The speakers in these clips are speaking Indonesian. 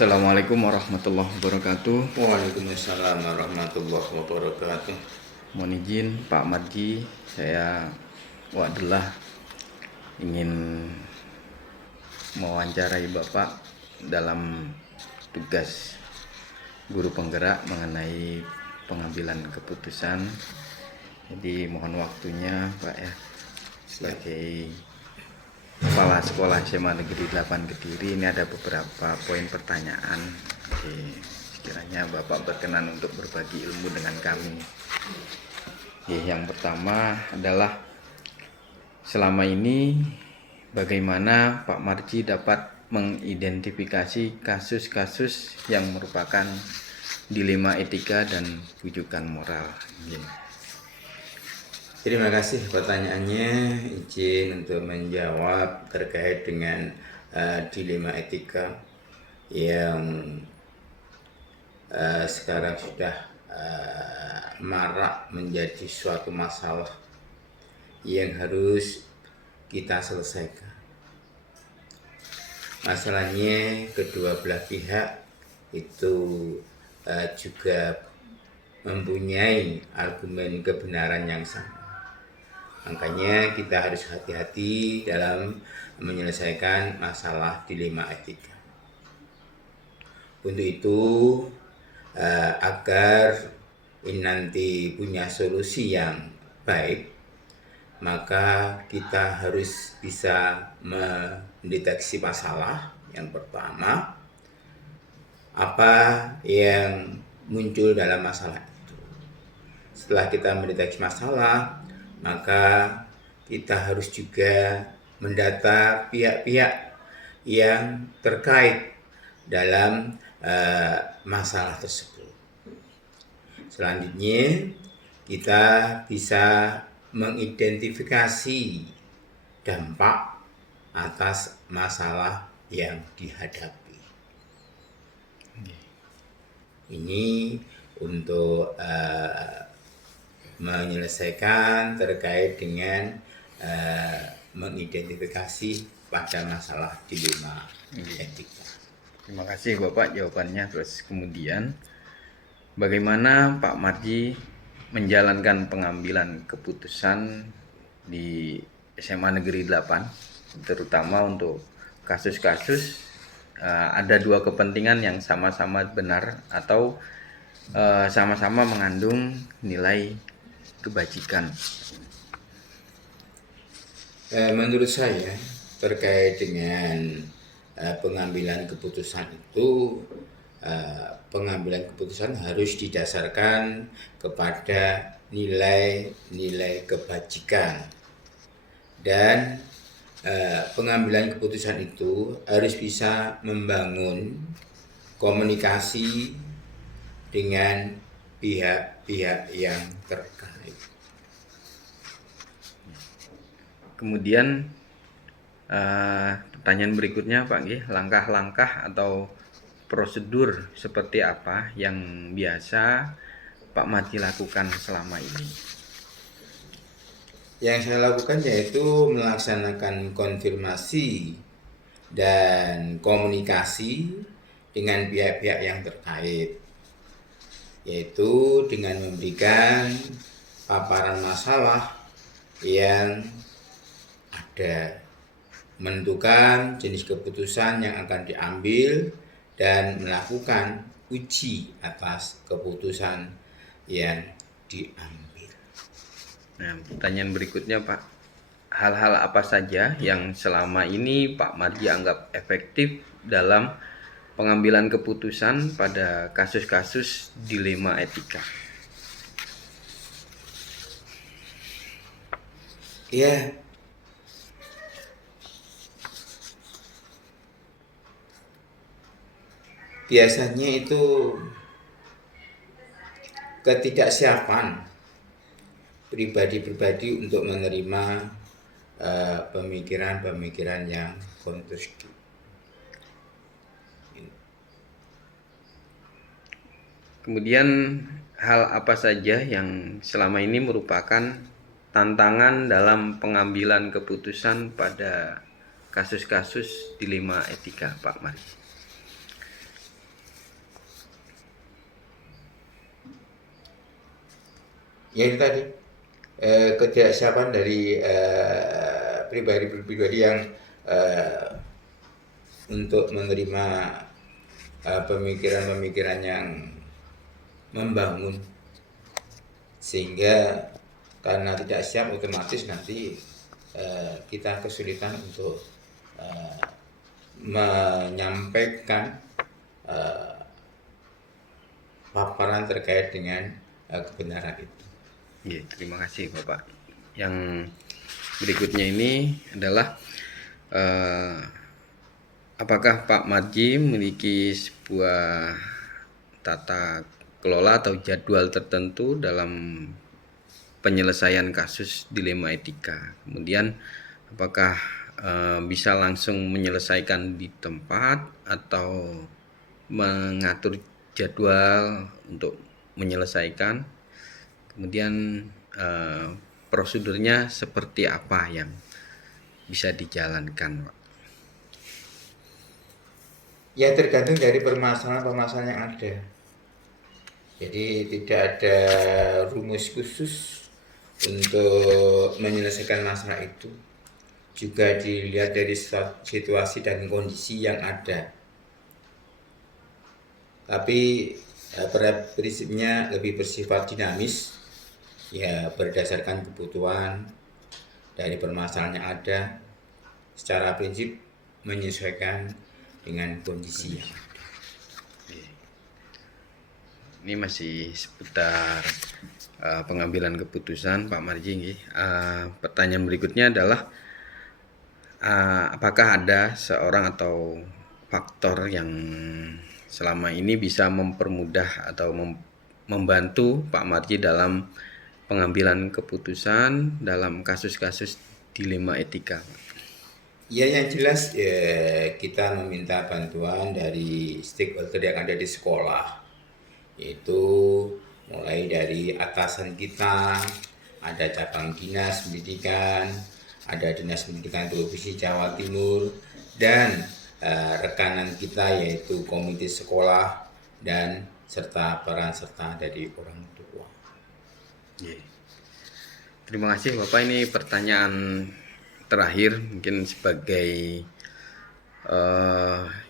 Assalamualaikum warahmatullahi wabarakatuh. Waalaikumsalam warahmatullahi wabarakatuh. Mohon izin Pak Marji, saya Wadillah ingin mewawancarai Bapak dalam tugas guru penggerak mengenai pengambilan keputusan. Jadi mohon waktunya Pak ya, sebagai Kepala Sekolah SMA Negeri 8 Kediri, ini ada beberapa poin pertanyaan. Sekiranya Bapak berkenan untuk berbagi ilmu dengan kami. Yang pertama adalah, selama ini bagaimana Pak Marji dapat mengidentifikasi kasus-kasus yang merupakan dilema etika dan rujukan moral? Terima kasih pertanyaannya. Izin untuk menjawab terkait dengan dilema etika yang sekarang sudah marak menjadi suatu masalah yang harus kita selesaikan. Masalahnya kedua belah pihak itu juga mempunyai argumen kebenaran yang sama. Makanya kita harus hati-hati dalam menyelesaikan masalah dilema etika. Untuk itu, agar ini nanti punya solusi yang baik, maka kita harus bisa mendeteksi masalah. Yang pertama, apa yang muncul dalam masalah itu. Setelah kita mendeteksi masalah, maka kita harus juga mendata pihak-pihak yang terkait dalam masalah tersebut. Selanjutnya, kita bisa mengidentifikasi dampak atas masalah yang dihadapi. Ini untuk menyelesaikan terkait dengan mengidentifikasi pada masalah dilema etika. Terima kasih Bapak jawabannya. Terus kemudian, bagaimana Pak Marji menjalankan pengambilan keputusan di SMA Negeri 8, terutama untuk kasus-kasus ada dua kepentingan yang sama-sama benar atau sama-sama mengandung nilai kebajikan? Menurut saya terkait dengan pengambilan keputusan itu, pengambilan keputusan harus didasarkan kepada nilai-nilai kebajikan, dan pengambilan keputusan itu harus bisa membangun komunikasi dengan pihak-pihak yang terkait. Kemudian pertanyaan berikutnya Pak G, langkah-langkah atau prosedur seperti apa yang biasa Pak Marji lakukan selama ini? Yang saya lakukan yaitu melaksanakan konfirmasi dan komunikasi dengan pihak-pihak yang terkait, yaitu dengan memberikan paparan masalah yang ada, menentukan jenis keputusan yang akan diambil, dan melakukan uji atas keputusan yang diambil. Nah, pertanyaan berikutnya Pak, hal-hal apa saja yang selama ini Pak Marji anggap efektif dalam pengambilan keputusan pada kasus-kasus dilema etika? Ya, biasanya itu ketidaksiapan pribadi-pribadi untuk menerima pemikiran-pemikiran yang kontrastif. Kemudian hal apa saja yang selama ini merupakan tantangan dalam pengambilan keputusan pada kasus-kasus dilema etika, Pak Marji? Ya itu tadi, ketidaksiapan dari pribadi-pribadi yang untuk menerima pemikiran-pemikiran yang membangun, sehingga karena tidak siap otomatis nanti kita kesulitan untuk menyampaikan paparan terkait dengan kebenaran itu. Ya, terima kasih Bapak. Yang berikutnya ini adalah apakah Pak Marji memiliki sebuah tata kelola atau jadwal tertentu dalam penyelesaian kasus dilema etika? Kemudian apakah bisa langsung menyelesaikan di tempat atau mengatur jadwal untuk menyelesaikan? Kemudian prosedurnya seperti apa yang bisa dijalankan, Pak? Ya tergantung dari permasalahan-permasalahan yang ada. Jadi tidak ada rumus khusus untuk menyelesaikan masalah itu. Juga dilihat dari situasi dan kondisi yang ada. Tapi pada prinsipnya lebih bersifat dinamis, ya berdasarkan kebutuhan dari permasalahan yang ada, secara prinsip menyesuaikan dengan kondisi yang ada. Ini masih seputar pengambilan keputusan Pak Marji. Pertanyaan berikutnya adalah apakah ada seorang atau faktor yang selama ini bisa mempermudah atau membantu Pak Marji dalam pengambilan keputusan dalam kasus-kasus dilema etika? Ya yang jelas ya, kita meminta bantuan dari stakeholder yang ada di sekolah, yaitu mulai dari atasan kita, ada cabang dinas pendidikan, ada dinas pendidikan provinsi Jawa Timur, dan rekanan kita yaitu komite sekolah dan serta peran serta dari orang tua. Terima kasih Bapak, ini pertanyaan terakhir mungkin sebagai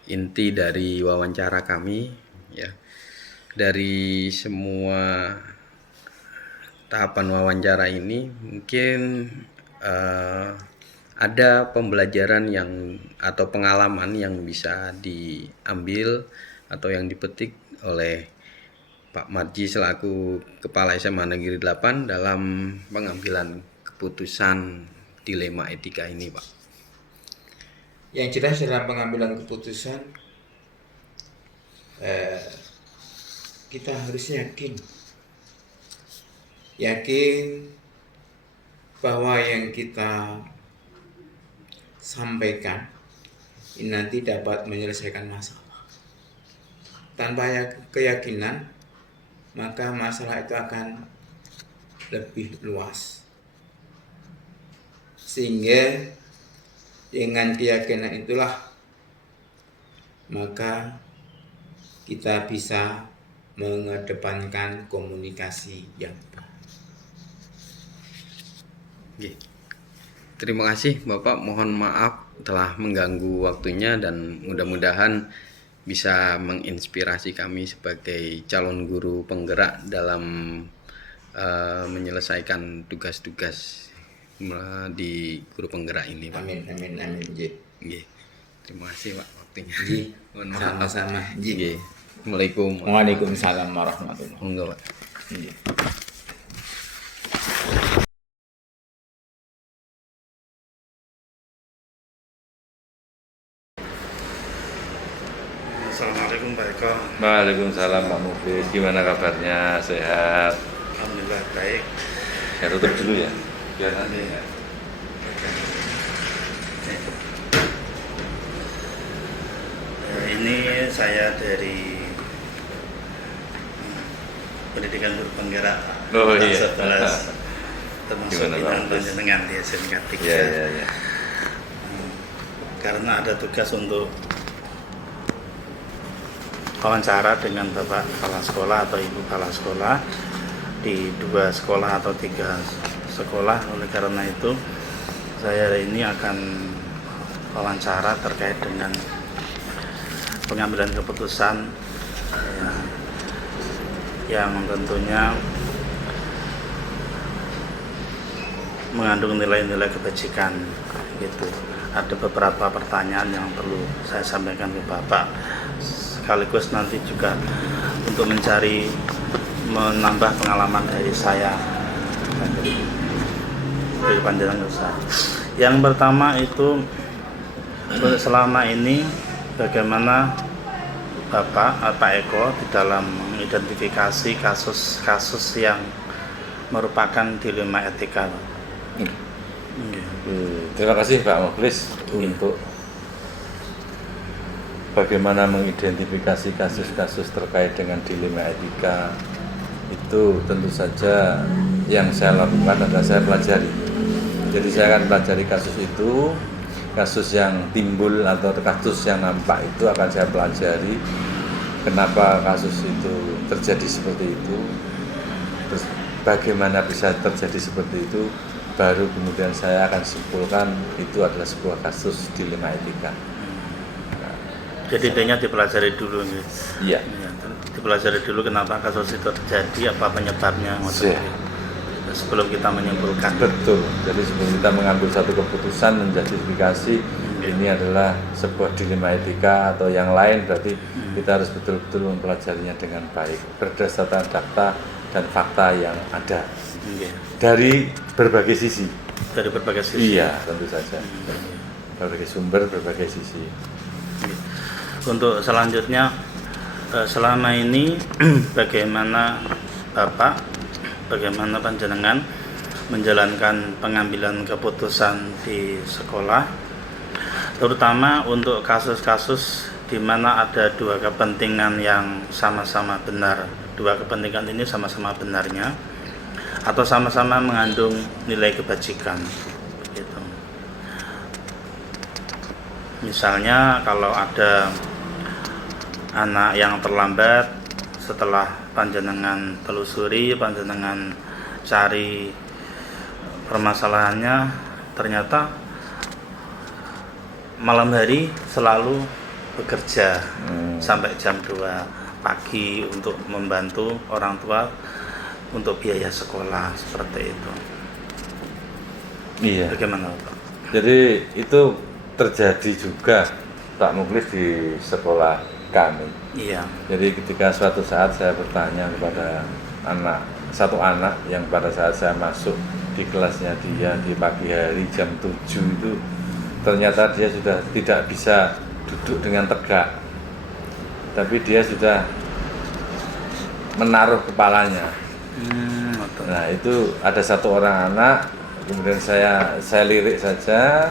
inti dari wawancara kami ya. Dari semua tahapan wawancara ini mungkin ada pembelajaran yang atau pengalaman yang bisa diambil atau yang dipetik oleh Pak Marji selaku Kepala SMA Negeri 8 dalam pengambilan keputusan dilema etika ini, Pak? Yang jelas dalam pengambilan keputusan kita harus yakin bahwa yang kita sampaikan ini nanti dapat menyelesaikan masalah. Tanpa keyakinan, maka masalah itu akan lebih luas. Sehingga dengan keyakinan itulah maka kita bisa mengedepankan komunikasi yang baik. Oke. Terima kasih Bapak, mohon maaf telah mengganggu waktunya dan mudah-mudahan bisa menginspirasi kami sebagai calon guru penggerak dalam menyelesaikan tugas-tugas di guru penggerak ini, Pak. Amin, amin, amin. Nggih. Terima kasih Pak waktunya. Nggih. Mohon maaf. Sama-sama. Nggih. Assalamualaikum. Waalaikumsalam warahmatullahi wabarakatuh. Monggo, Pak. Nggih. Assalamualaikum Pak Eko. Waalaikumsalam Pak Muflis, gimana kabarnya? Sehat? Alhamdulillah baik. Ya tutup dulu ya. Biar nanti. Ini saya dari pendidikan guru penggerak Oh iya. kelas 11, termasuk Gimana, Pak bidang Muflis? panjenengan di SMK 3. Ya. Karena ada tugas untuk wawancara dengan Bapak Kepala Sekolah atau Ibu Kepala Sekolah di 2 sekolah atau 3 sekolah. Oleh karena itu saya hari ini akan wawancara terkait dengan pengambilan keputusan ya, yang tentunya mengandung nilai-nilai kebajikan gitu. Ada beberapa pertanyaan yang perlu saya sampaikan ke Bapak, sekaligus nanti juga untuk menambah pengalaman dari saya dari pandangan usaha. Yang pertama itu, selama ini bagaimana Pak Eko di dalam mengidentifikasi kasus-kasus yang merupakan dilema etika. Terima kasih Pak Muflis untuk bagaimana mengidentifikasi kasus-kasus terkait dengan dilema etika. Itu tentu saja yang saya lakukan adalah saya pelajari. Jadi saya akan pelajari kasus itu, kasus yang timbul atau kasus yang nampak itu akan saya pelajari. Kenapa kasus itu terjadi seperti itu, terus bagaimana bisa terjadi seperti itu, baru kemudian saya akan simpulkan itu adalah sebuah kasus dilema etika. Jadi intinya dipelajari dulu nih. Iya. Ya, dipelajari dulu kenapa kasus itu terjadi, apa penyebabnya, Iya. sebelum kita menyimpulkan. Betul. Jadi sebelum kita mengambil satu keputusan menjustifikasi ini adalah sebuah dilema etika atau yang lain, berarti kita harus betul-betul mempelajarinya dengan baik berdasarkan data dan fakta yang ada dari berbagai sisi. Dari berbagai sisi. Iya, tentu saja. Berbagai sumber, berbagai sisi. Untuk selanjutnya, selama ini bagaimana Bapak, bagaimana panjenengan menjalankan pengambilan keputusan di sekolah, terutama untuk kasus-kasus di mana ada 2 kepentingan yang sama-sama benar. 2 kepentingan ini sama-sama benarnya atau sama-sama mengandung nilai kebajikan. Gitu. Misalnya kalau ada anak yang terlambat, setelah panjenengan telusuri, panjenengan cari permasalahannya, ternyata malam hari selalu bekerja sampai jam 2 pagi untuk membantu orang tua untuk biaya sekolah, seperti itu. Iya. Bagaimana Pak? Jadi itu terjadi juga Pak Muflis di sekolah kami. Iya. Jadi ketika suatu saat saya bertanya kepada satu anak yang pada saat saya masuk di kelasnya dia di pagi hari jam 7 itu, ternyata dia sudah tidak bisa duduk dengan tegak, tapi dia sudah menaruh kepalanya. Nah itu ada satu orang anak, kemudian saya lirik saja,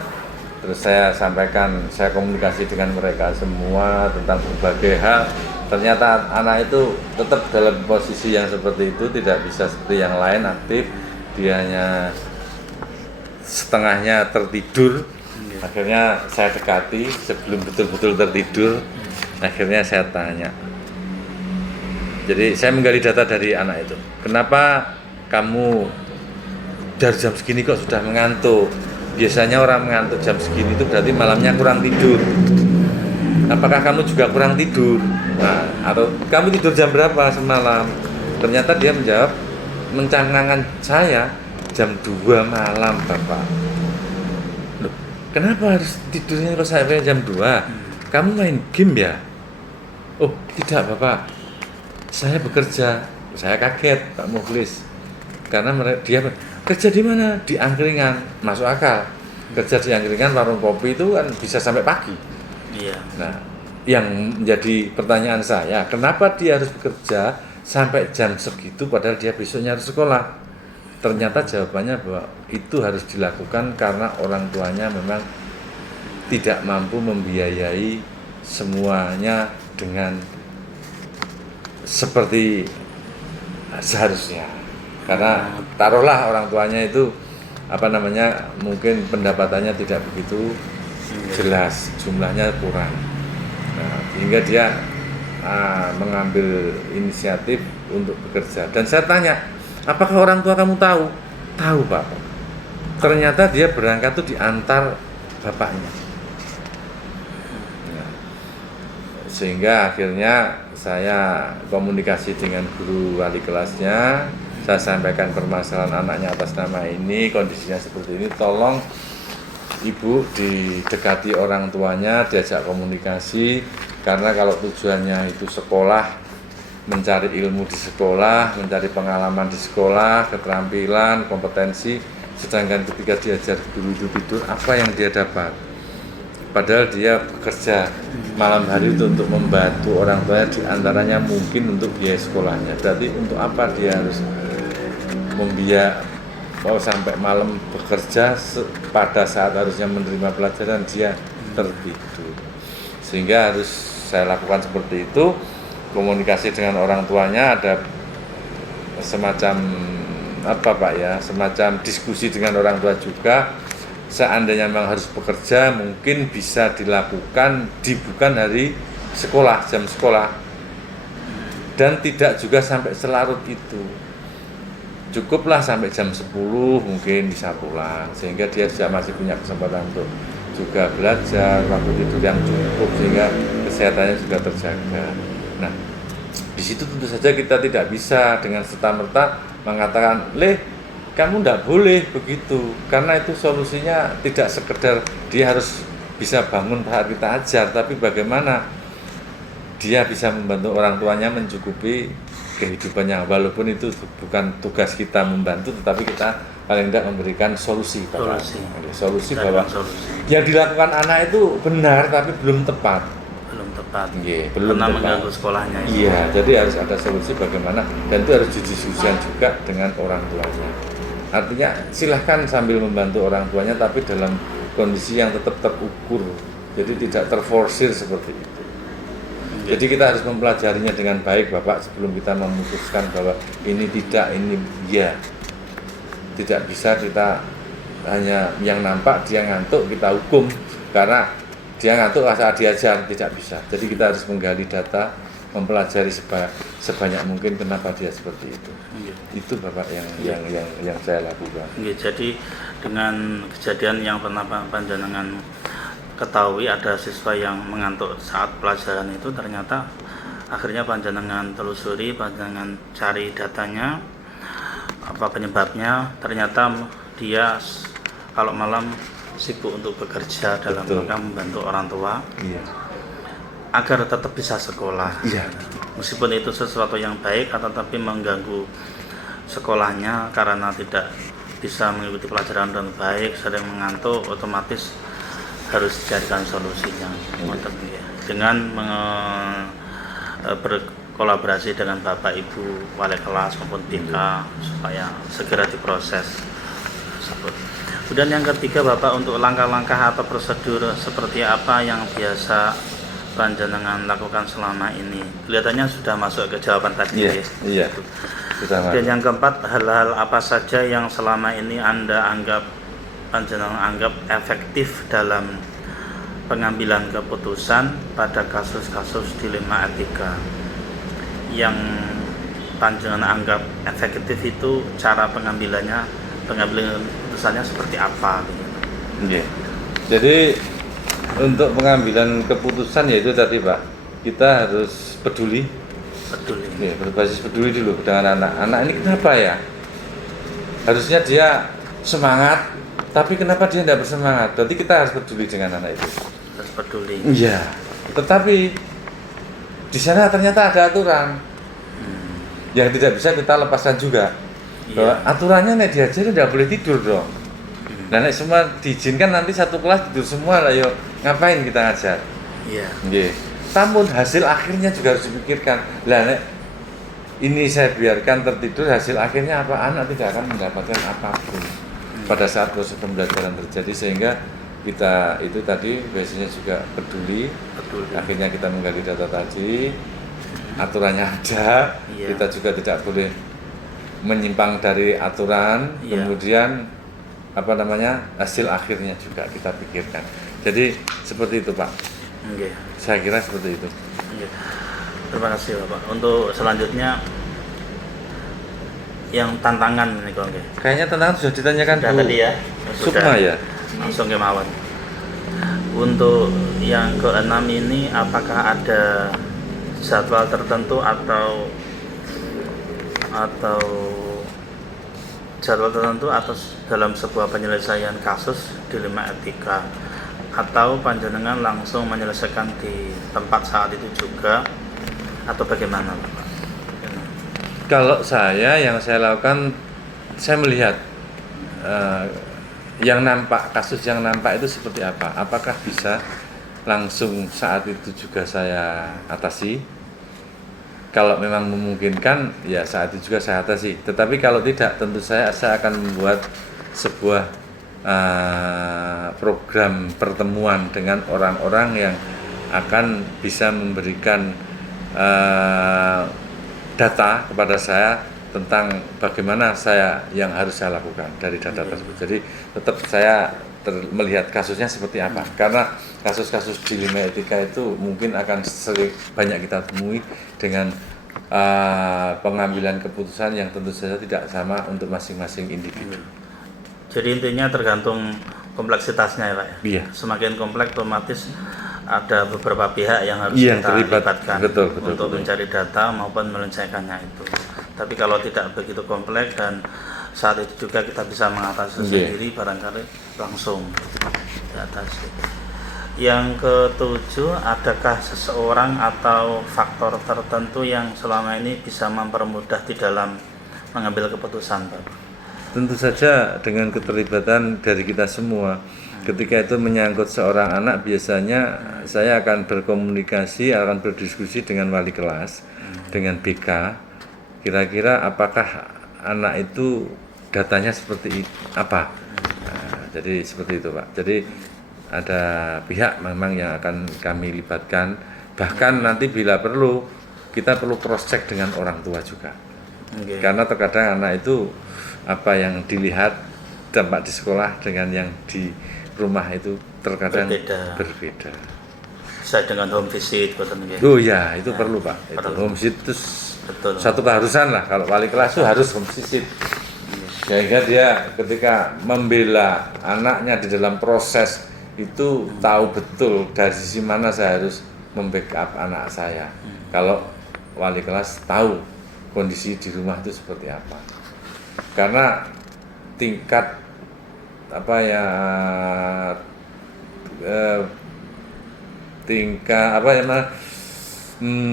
terus saya sampaikan, saya komunikasi dengan mereka semua tentang berbagai hal. Ternyata anak itu tetap dalam posisi yang seperti itu, tidak bisa seperti yang lain aktif. Dia hanya setengahnya tertidur. Akhirnya saya dekati sebelum betul-betul tertidur. Akhirnya saya tanya. Jadi saya menggali data dari anak itu. Kenapa kamu dari jam segini kok sudah mengantuk? Biasanya orang mengantuk jam segini itu berarti malamnya kurang tidur. Apakah kamu juga kurang tidur? Nah, atau kamu tidur jam berapa semalam? Ternyata dia menjawab, mencangangkan saya jam 2 malam, Bapak. Loh, kenapa harus tidurnya kok sampai jam 2? Kamu main game ya? Oh, tidak, Bapak. Saya bekerja. Saya kaget, Pak Mukhlis. Karena dia kerja di mana? Di angkringan. Masuk akal. Kerja di angkringan warung kopi itu kan bisa sampai pagi. Iya. Nah, yang menjadi pertanyaan saya, kenapa dia harus bekerja sampai jam segitu padahal dia besoknya harus sekolah? Ternyata jawabannya bahwa itu harus dilakukan karena orang tuanya memang tidak mampu membiayai semuanya dengan seperti seharusnya. Karena taruhlah orang tuanya itu mungkin pendapatannya tidak begitu jelas, jumlahnya kurang. Nah, sehingga dia mengambil inisiatif untuk bekerja. Dan saya tanya, apakah orang tua kamu tahu? Tahu, Pak. Ternyata dia berangkat tuh diantar bapaknya. Nah, sehingga akhirnya saya komunikasi dengan guru wali kelasnya. Saya sampaikan permasalahan anaknya atas nama ini, kondisinya seperti ini. Tolong Ibu didekati orang tuanya, diajak komunikasi, karena kalau tujuannya itu sekolah, mencari ilmu di sekolah, mencari pengalaman di sekolah, keterampilan, kompetensi, sedangkan ketika diajar guru itu tidur, apa yang dia dapat? Padahal dia bekerja malam hari itu untuk membantu orang tuanya, diantaranya mungkin untuk biaya sekolahnya. Berarti untuk apa dia harus sampai malam bekerja pada saat harusnya menerima pelajaran dia tertidur. Sehingga harus saya lakukan seperti itu, komunikasi dengan orang tuanya, ada semacam semacam diskusi dengan orang tua juga. Seandainya memang harus bekerja, mungkin bisa dilakukan bukan hari sekolah, jam sekolah, dan tidak juga sampai selarut itu. Cukuplah sampai jam 10 mungkin bisa pulang, sehingga dia juga masih punya kesempatan untuk juga belajar, waktu tidur yang cukup, sehingga kesehatannya juga terjaga. Nah, di situ tentu saja kita tidak bisa dengan serta-merta mengatakan, kamu tidak boleh begitu, karena itu solusinya tidak sekedar dia harus bisa bangun saat kita ajar, tapi bagaimana dia bisa membantu orang tuanya mencukupi kehidupannya, walaupun itu bukan tugas kita membantu, tetapi kita paling tidak memberikan solusi bahwa yang dilakukan anak itu benar tapi belum tepat. Belum karena tepat. mengganggu sekolahnya. Iya, jadi harus ada solusi bagaimana, dan itu harus didiskusikan juga dengan orang tuanya. Artinya silahkan sambil membantu orang tuanya, tapi dalam kondisi yang tetap terukur, jadi tidak terforsir seperti itu. Jadi kita harus mempelajarinya dengan baik, Bapak, sebelum kita memutuskan bahwa ini tidak, ini iya. Tidak bisa kita hanya yang nampak dia ngantuk kita hukum karena dia ngantuk saat diajar, tidak bisa. Jadi kita harus menggali data, mempelajari sebanyak mungkin kenapa dia seperti itu. Itu Bapak yang saya lakukan. Jadi dengan kejadian yang pernah panjenengan ketahui, ada siswa yang mengantuk saat pelajaran itu, ternyata akhirnya panjenengan telusuri, panjenengan cari datanya, apa penyebabnya. Ternyata dia kalau malam sibuk untuk bekerja dalam rangka membantu orang tua, agar tetap bisa sekolah. Meskipun itu sesuatu yang baik, tetapi mengganggu sekolahnya karena tidak bisa mengikuti pelajaran dengan baik, sering mengantuk, otomatis harus dicarikan solusinya dengan berkolaborasi dengan Bapak Ibu wali kelas maupun BK supaya segera diproses tersebut. Kemudian yang ketiga, Bapak, untuk langkah-langkah atau prosedur seperti apa yang biasa panjenengan lakukan selama ini? Kelihatannya sudah masuk ke jawaban tadi. Iya. Dan yang keempat, hal-hal apa saja yang selama ini Anda anggap panjenengan anggap efektif dalam pengambilan keputusan pada kasus-kasus dilema etika? Yang panjenengan anggap efektif itu cara pengambilan keputusannya seperti apa? Iya. Jadi untuk pengambilan keputusan yaitu tadi Pak, kita harus peduli. Ya, berbasis peduli dulu dengan anak. Anak ini kenapa ya? Harusnya dia semangat, tapi kenapa dia tidak bersemangat? Berarti kita harus peduli dengan anak itu. Harus peduli. Iya. Tetapi di sana ternyata ada aturan yang tidak bisa kita lepaskan juga. Bahwa aturannya nek diajari tidak boleh tidur dong. Nah, nek semua diizinkan nanti satu kelas tidur semua lah, yuk ngapain kita ngajar? Iya. Nggih. Namun hasil akhirnya juga harus dipikirkan. Lah nek ini saya biarkan tertidur, hasil akhirnya apa? Anak tidak akan mendapatkan apapun pada saat proses pembelajaran terjadi, sehingga kita itu tadi biasanya juga peduli. Akhirnya kita menggali data tadi, aturannya ada, kita juga tidak boleh menyimpang dari aturan, kemudian hasil akhirnya juga kita pikirkan. Jadi seperti itu Pak. Okay. Saya kira seperti itu. Okay. Terima kasih Bapak. Untuk selanjutnya yang tantangan ini okay. Kayaknya tantangan sudah ditanyakan sudah tadi ya. Sukma ya. Langsung ke mawon. Untuk yang keenam ini apakah ada jadwal tertentu atau jadwal tertentu atau dalam sebuah penyelesaian kasus dilema etika, atau panjenengan langsung menyelesaikan di tempat saat itu juga, atau bagaimana Bapak? Kalau yang saya lakukan, saya melihat yang nampak, kasus yang nampak itu seperti apa. Apakah bisa langsung saat itu juga saya atasi? Kalau memang memungkinkan, ya saat itu juga saya atasi. Tetapi kalau tidak, tentu saya akan membuat sebuah program pertemuan dengan orang-orang yang akan bisa memberikan data kepada saya tentang bagaimana yang harus saya lakukan dari data tersebut. Jadi tetap saya melihat kasusnya seperti apa, karena kasus-kasus dilema etika itu mungkin akan banyak kita temui dengan pengambilan keputusan yang tentu saja tidak sama untuk masing-masing individu. Jadi intinya tergantung kompleksitasnya ya Pak? Iya. Semakin kompleks otomatis ada beberapa pihak yang harus kita libatkan betul. mencari data maupun menyelesaikannya itu. Tapi kalau tidak begitu kompleks dan saat itu juga kita bisa mengatasi sendiri, barangkali langsung diatasi. Yang ketujuh, adakah seseorang atau faktor tertentu yang selama ini bisa mempermudah di dalam mengambil keputusan Pak? Tentu saja dengan keterlibatan dari kita semua. Ketika itu menyangkut seorang anak, biasanya saya akan berkomunikasi, akan berdiskusi dengan wali kelas, dengan BK. Kira-kira apakah anak itu datanya seperti apa? Nah, jadi seperti itu Pak. Jadi ada pihak memang yang akan kami libatkan. Bahkan nanti bila perlu, kita perlu cross check dengan orang tua juga. Karena terkadang anak itu apa yang dilihat dampak di sekolah dengan yang di rumah itu terkadang berbeda. Bisa dengan home visit, oh ya, itu perlu Pak. Itu home visit itu satu keharusan lah. Kalau wali kelas itu harus home visit. Sehingga dia ketika membela anaknya di dalam proses itu tahu betul dari sisi mana saya harus membackup anak saya. Kalau wali kelas tahu kondisi di rumah itu seperti apa. Karena tingkat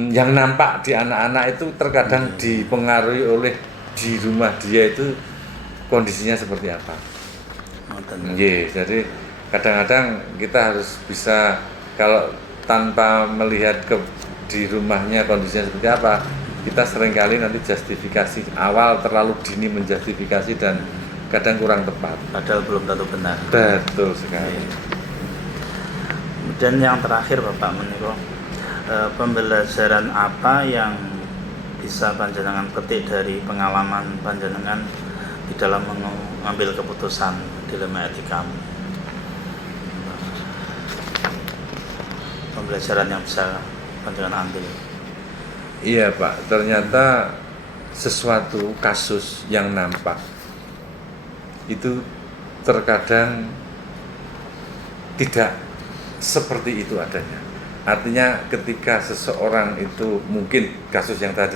yang nampak di anak-anak itu terkadang dipengaruhi oleh di rumah dia itu kondisinya seperti apa. Jadi kadang-kadang kita harus bisa, kalau tanpa melihat di rumahnya kondisinya seperti apa, kita seringkali nanti justifikasi awal terlalu dini menjustifikasi dan kadang kurang tepat. Padahal belum tentu benar. Betul sekali. Dan yang terakhir Bapak Meniko, pembelajaran apa yang bisa panjenengan petik dari pengalaman panjenengan di dalam mengambil keputusan? dilema etika, pembelajaran yang bisa panjenengan ambil. Iya Pak, ternyata sesuatu kasus yang nampak itu terkadang tidak seperti itu adanya. Artinya ketika seseorang itu mungkin kasus yang tadi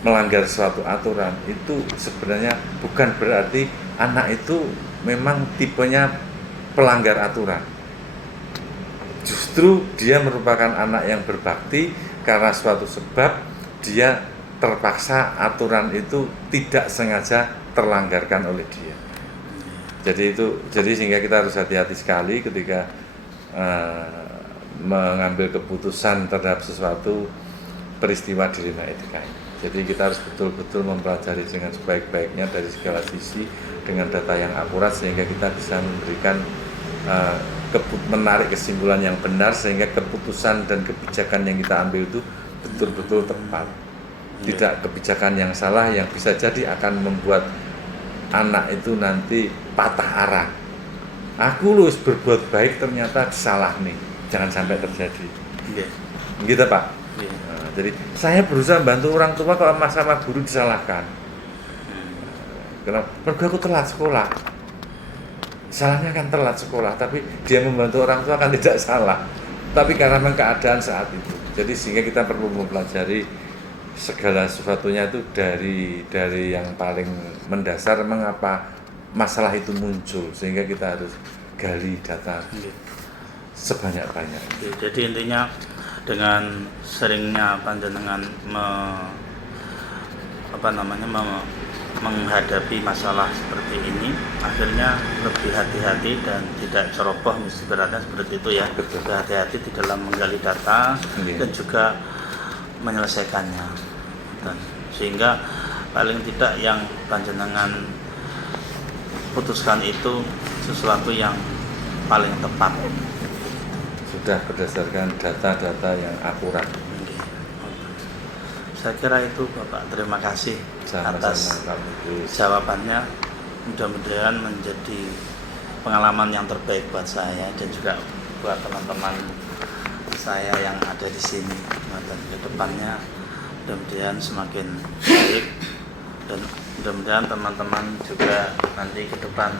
melanggar suatu aturan, itu sebenarnya bukan berarti anak itu memang tipenya pelanggar aturan. Justru dia merupakan anak yang berbakti karena suatu sebab dia terpaksa aturan itu tidak sengaja terlanggarkan oleh dia. Jadi sehingga kita harus hati-hati sekali ketika mengambil keputusan terhadap sesuatu peristiwa dilema etika ini. Jadi kita harus betul-betul mempelajari dengan sebaik-baiknya dari segala sisi dengan data yang akurat sehingga kita bisa memberikan menarik kesimpulan yang benar sehingga keputusan dan kebijakan yang kita ambil itu betul-betul tepat. Tidak kebijakan yang salah yang bisa jadi akan membuat anak itu nanti patah arah. Aku harus berbuat baik ternyata salah nih. Jangan sampai terjadi. Iya. Gitu Pak. Iya. Nah, jadi saya berusaha bantu orang tua kalau sama guru disalahkan. Kenapa? Karena aku telat sekolah. Salahnya kan telat sekolah, tapi dia membantu orang tua kan tidak salah. Tapi karena memang keadaan saat itu. Jadi sehingga kita perlu mempelajari segala sesuatunya itu dari yang paling mendasar mengapa masalah itu muncul sehingga kita harus gali data sebanyak-banyaknya. Jadi intinya dengan seringnya panjenengan menghadapi masalah seperti ini, akhirnya lebih hati-hati dan tidak ceroboh, mesti beratnya seperti itu ya. Betul. Hati-hati di dalam menggali data dan juga menyelesaikannya, dan sehingga paling tidak yang panjenengan putuskan itu sesuatu yang paling tepat. Sudah berdasarkan data-data yang akurat. Saya kira itu Bapak, terima kasih atas jawabannya. Mudah-mudahan menjadi pengalaman yang terbaik buat saya dan juga buat teman-teman saya yang ada di sini. Dan ke depannya mudah-mudahan semakin baik dan mudah-mudahan teman-teman juga nanti ke depan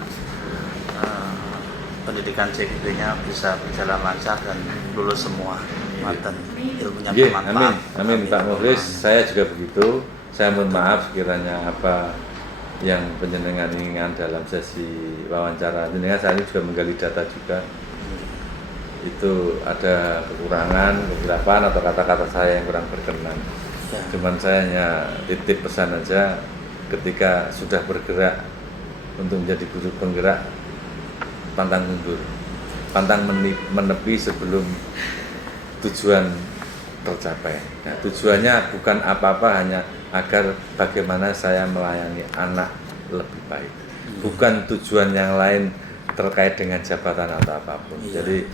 pendidikan CGP-nya bisa berjalan lancar dan lulus semua. Dan ilmunya bermanfaat. Amin Pak Mukhlis, saya juga begitu. Saya mohon maaf sekiranya apa yang penjenengan inginkan dalam sesi wawancara. Jenengan saat ini juga menggali data juga. Itu ada kekurangan, kegelapan atau kata-kata saya yang kurang berkenan. Cuman saya hanya titip pesan aja ketika sudah bergerak untuk menjadi guru penggerak, pantang mundur, pantang menepi sebelum tujuan tercapai. Nah, tujuannya bukan apa-apa, hanya agar bagaimana saya melayani anak lebih baik. Bukan tujuan yang lain terkait dengan jabatan atau apapun. Jadi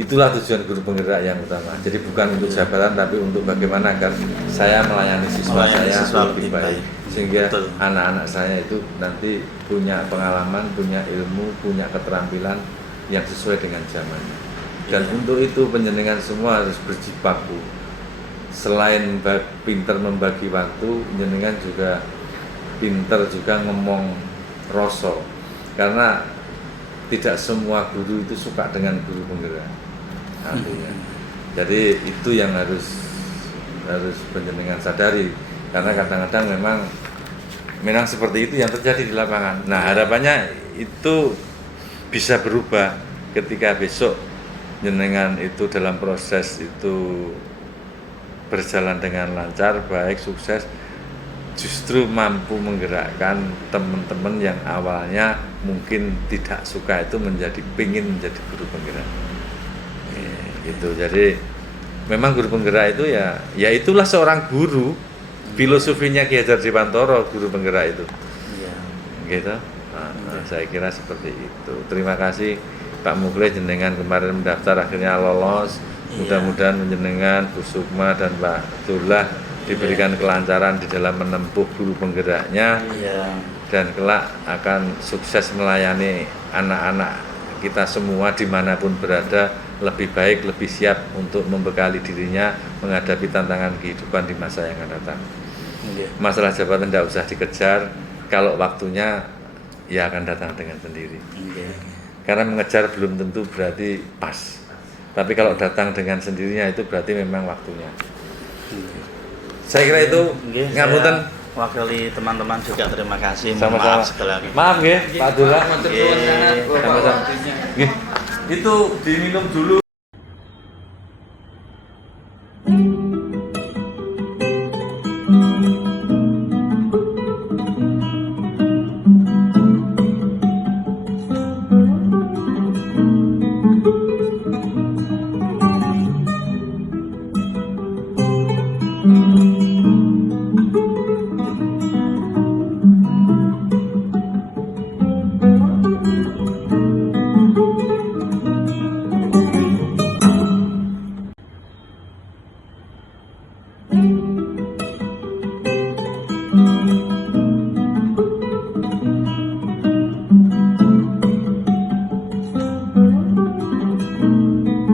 itulah tujuan guru penggerak yang utama. Jadi bukan untuk jabatan tapi untuk bagaimana agar saya melayani siswa saya lebih baik. Sehingga anak-anak saya itu nanti punya pengalaman, punya ilmu, punya keterampilan yang sesuai dengan zamannya. Dan untuk itu penjenengan semua harus berjibaku. Selain pinter membagi waktu, penjenengan juga pinter juga ngomong rasa. Karena tidak semua guru itu suka dengan guru penggerak. Artinya. Jadi itu yang harus penjenengan sadari. Karena kadang-kadang memang seperti itu yang terjadi di lapangan. Nah, harapannya itu bisa berubah ketika besok jenengan itu dalam proses itu berjalan dengan lancar, baik, sukses, justru mampu menggerakkan teman-teman yang awalnya mungkin tidak suka itu pingin menjadi guru penggerak. Gitu. Jadi memang guru penggerak itu ya itulah seorang guru. Filosofinya Ki Hajar Dewantara guru penggerak itu. Gitu. Nah, saya kira seperti itu. Terima kasih Pak Mukhlis, jenengan kemarin mendaftar akhirnya lolos. Mudah-mudahan jenengan Bu Sukma dan Pak Abdullah diberikan kelancaran di dalam menempuh guru penggeraknya. dan kelak akan sukses melayani anak-anak kita semua dimanapun berada, lebih baik, lebih siap untuk membekali dirinya menghadapi tantangan kehidupan di masa yang akan datang. Masalah jabatan tidak usah dikejar, kalau waktunya ya akan datang dengan sendiri. Karena mengejar belum tentu berarti pas, tapi kalau datang dengan sendirinya itu berarti memang waktunya. Saya kira itu ngapunten. Wakili teman-teman juga terima kasih. Sama-sama. Maaf sekali lagi. Maaf nggih, Pak Abdullah. Nggih. Sama-sama. Nggih. Itu diminum dulu.